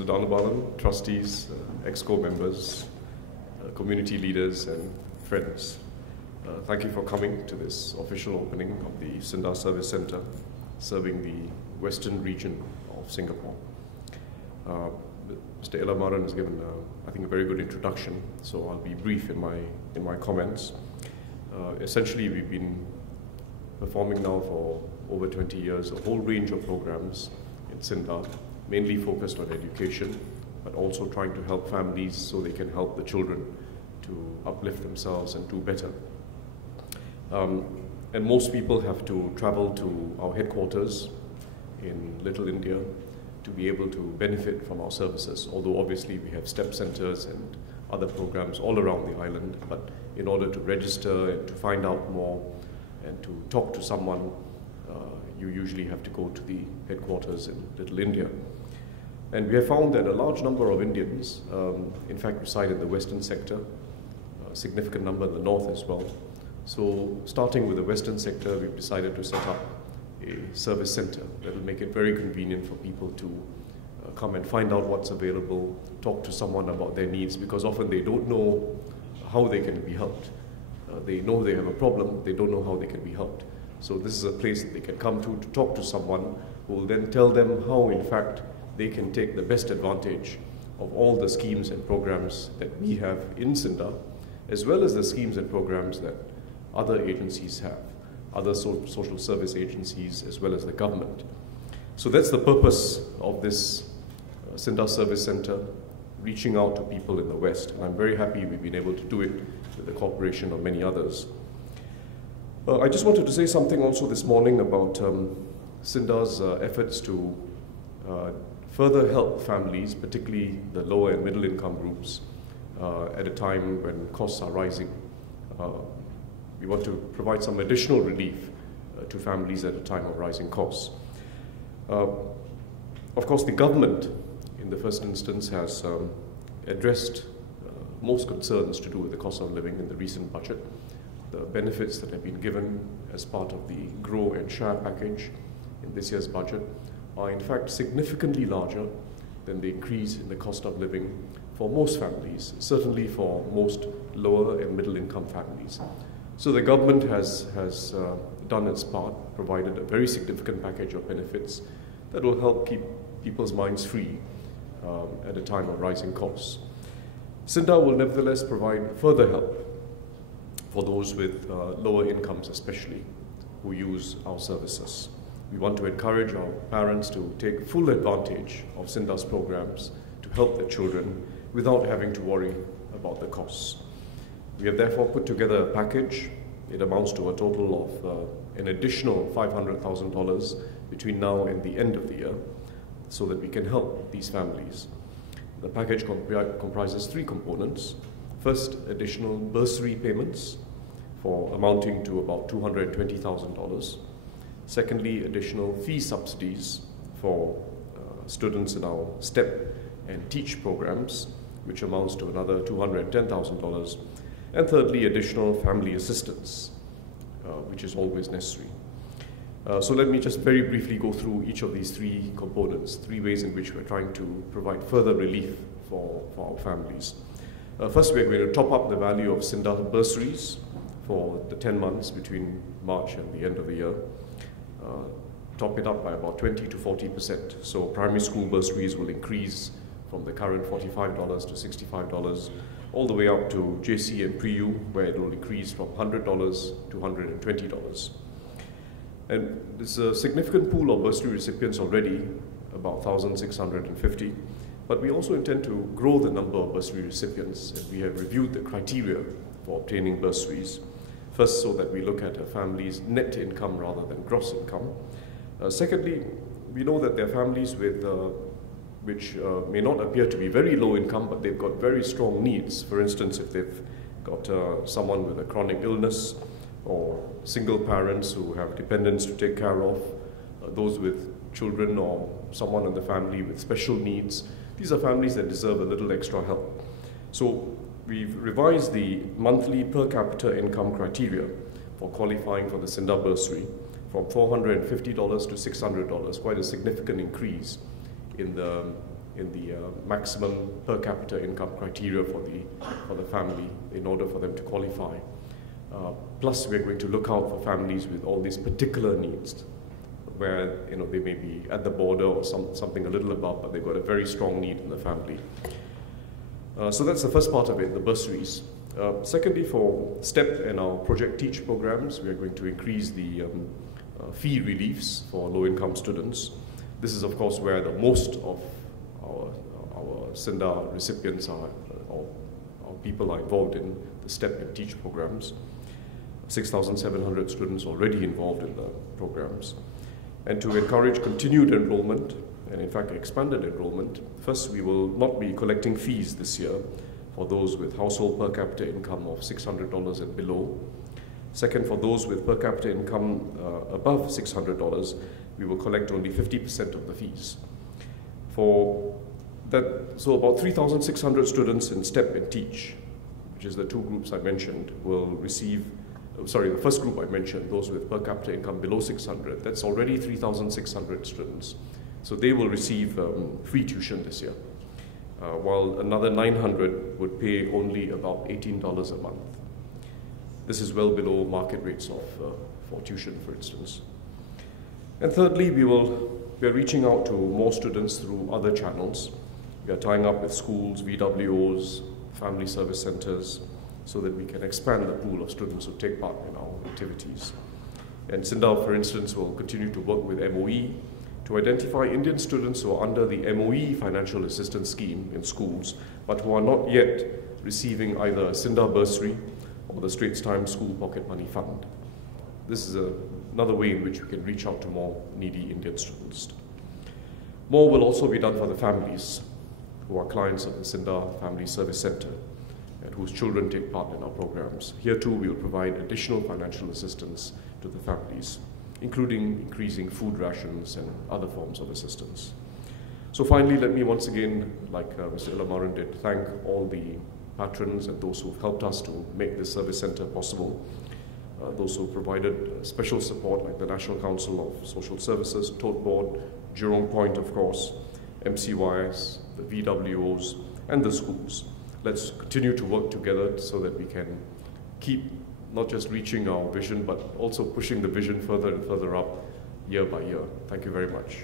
Mr. Danabalan, trustees, EXCO members, community leaders and friends. Thank you for coming to this official opening of the SINDA Service Centre serving the western region of Singapore. Mr. Elamaran has given, I think, a very good introduction, so I'll be brief in my comments. Essentially, we've been performing now for over 20 years a whole range of programs in SINDA, mainly focused on education, but also trying to help families so they can help the children to uplift themselves and do better. And most people have to travel to our headquarters in Little India to be able to benefit from our services, although obviously we have step centers and other programs all around the island, but in order to register and to find out more and to talk to someone, you usually have to go to the headquarters in Little India. And we have found that a large number of Indians, in fact, reside in the western sector, a significant number in the north as well. So starting with the western sector, we've decided to set up a service center that will make it very convenient for people to come and find out what's available, talk to someone about their needs, because often they don't know how they can be helped. They know they have a problem, they don't know how they can be helped. So this is a place that they can come to talk to someone who will then tell them how, in fact, they can take the best advantage of all the schemes and programs that we have in SINDA, as well as the schemes and programs that other agencies have, other social service agencies, as well as the government. So that's the purpose of this SINDA Service Centre, reaching out to people in the West. And I'm very happy we've been able to do it with the cooperation of many others. I just wanted to say something also this morning about SINDA's efforts to further help families, particularly the lower and middle income groups, at a time when costs are rising. We want to provide some additional relief to families at a time of rising costs. Of course, the government, in the first instance, has addressed most concerns to do with the cost of living in the recent budget. The benefits that have been given as part of the Grow and Share package in this year's budget are in fact significantly larger than the increase in the cost of living for most families, certainly for most lower and middle income families. So the government has done its part, provided a very significant package of benefits that will help keep people's minds free at a time of rising costs. SINDA will nevertheless provide further help for those with lower incomes especially, who use our services. We want to encourage our parents to take full advantage of SINDA's programs to help their children without having to worry about the costs. We have therefore put together a package. It amounts to a total of an additional $500,000 between now and the end of the year so that we can help these families. The package comprises three components. First, additional bursary payments for amounting to about $220,000. Secondly, additional fee subsidies for students in our STEP and TEACH programs, which amounts to another $210,000. And thirdly, additional family assistance, which is always necessary. So let me just very briefly go through each of these three components, three ways in which we're trying to provide further relief for our families. First, we're going to top up the value of SINDA bursaries for the 10 months between March and the end of the year. Top it up by about 20 to 40%. So primary school bursaries will increase from the current $45 to $65, all the way up to JC and Pre-U, where it will increase from $100 to $120. And there's a significant pool of bursary recipients already, about 1,650. But we also intend to grow the number of bursary recipients, and we have reviewed the criteria for obtaining bursaries. First, so that we look at a family's net income rather than gross income. Secondly, we know that there are families with which may not appear to be very low income, but they've got very strong needs. For instance, if they've got someone with a chronic illness, or single parents who have dependents to take care of, those with children or someone in the family with special needs. These are families that deserve a little extra help. So we've revised the monthly per capita income criteria for qualifying for the SINDA bursary from $450 to $600, quite a significant increase in the in the maximum per capita income criteria for the family in order for them to qualify. Plus, we're going to look out for families with all these particular needs, where they may be at the border or something a little above, but they've got a very strong need in the family. So that's the first part of it, the bursaries. Secondly, for STEP and our Project Teach programs, we are going to increase the fee reliefs for low-income students. This is, of course, where the most of our SINDA recipients are, or people are involved in the STEP and Teach programs. 6,700 students already involved in the programs. And to encourage continued enrollment, and in fact expanded enrollment, first we will not be collecting fees this year for those with household per capita income of $600 and below. Second, for those with per capita income above $600, we will collect only 50% of the fees. So about 3,600 students in STEP and Teach, which is the two groups I mentioned, will receive, the first group I mentioned, those with per capita income below 600, that's already 3,600 students. So they will receive free tuition this year, while another 900 would pay only about $18 a month. This is well below market rates for tuition, for instance. And thirdly, we are reaching out to more students through other channels. We are tying up with schools, VWOs, family service centers, so that we can expand the pool of students who take part in our activities. And SINDA, for instance, will continue to work with MOE to identify Indian students who are under the MOE financial assistance scheme in schools, but who are not yet receiving either a SINDA bursary or the Straits Times School Pocket Money Fund. This is another way in which we can reach out to more needy Indian students. More will also be done for the families who are clients of the SINDA Family Service Center and whose children take part in our programs. Here too, we will provide additional financial assistance to the families, including increasing food rations and other forms of assistance. So finally, let me once again, like Mr. Ilamaran did, thank all the patrons and those who have helped us to make this service center possible. Those who provided special support, like the National Council of Social Services, Tote Board, Jurong Point, of course, MCYs, the VWOs, and the schools. Let's continue to work together so that we can keep not just reaching our vision, but also pushing the vision further and further up year by year. Thank you very much.